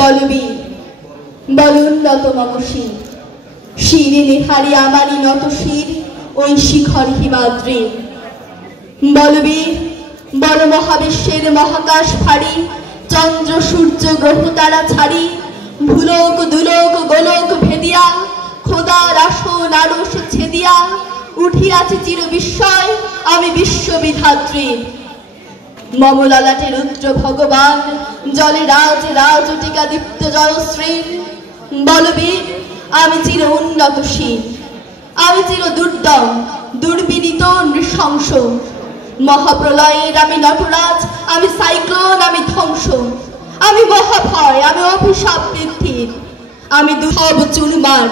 বলবি বলুন্নত মম শির শিরে নেহারি আমারই নত শির ওই শিখর হিমাদ্রি। বলবি বল মহাবিশ্বের মহাকাশ ফাড়ি চন্দ্র সূর্য গ্রহ তারা ছাড়ি ভুলোক দুলোক গোলক ভেদিয়া খোদার আসন আরশ ছেদিয়া উঠিয়াছে চির বিস্ময় আমি বিশ্ববিধাত্রী। মম ললাটে রুদ্র ভগবান জলে রাজ রাজটিকা দীপ্ত জয়শ্রীর। বলবীর আমি চির উন্নতশীল, আমি চির দুর্দম দুর্বিনীত নৃশংস। মহাপ্রলয়ের আমি নটরাজ, আমি সাইক্লোন, আমি ধ্বংস। আমি মহাভয়, আমি অভিশাপ বৃদ্ধির, আমি দুঃসব চুরমার,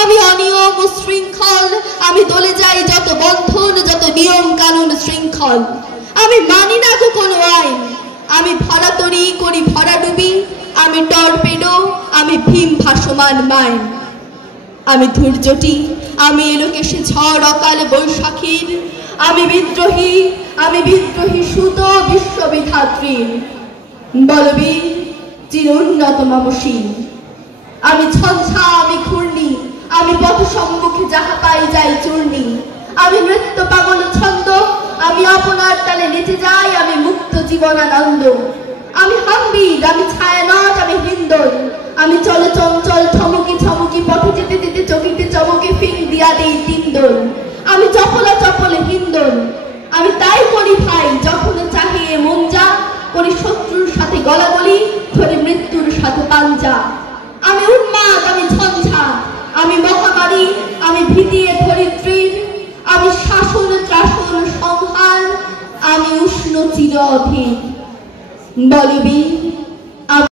আমি অনিয়ম শৃঙ্খল। আমি দলে যাই যত বন্ধন যত নিয়ম কানুন শৃঙ্খল। আমি মানি না গো কোনো আইন, আমি ভরাতরি করি ভরাডুবি। আমি টর্পেডো, আমি ভীম ভাসমান মাইন। আমি ধৈর্যটি, আমি এলোকেশে ঝড় অকাল বৈশাখীর। আমি বিদ্রোহী সুত বিশ্ববিধাত্রীর। বলবীর চির উন্নত মম শির। আমি ঝঞ্ঝা, আমি ঘূর্ণি, আমি পথ সম্মুখে যাহা পাই যাই চূর্ণি। আমি নৃত্য পাগল ছন্দ, আমি আপনার তালে নেচে যাই, আমি মুক্ত জীবনানন্দ। আমি হাম্বির, আমি ছায়ানট, আমি হিন্দোল। আমি চল চঞ্চল ঠমকি ছমকি পথে যেতে যেতে চকিতে চমকে ফিং দিয়া দেই তিনদোল। আমি চপলা চপলে হিন্দোল, আমি তাই করি ভাই যখন চাহে মন যা করি শত্রুর সাথে গলাগলি ধরে মৃত্যুর সাথে পাঞ্জা। আমি উন্মাদ, আমি ঝঞ্ঝা, আমি মহামারী, আমি ভীতিয়ে ধরিত্রীর। আমি শাসন ত্রাসন সংহার, আমি উষ্ণ চির অধীর। বলবি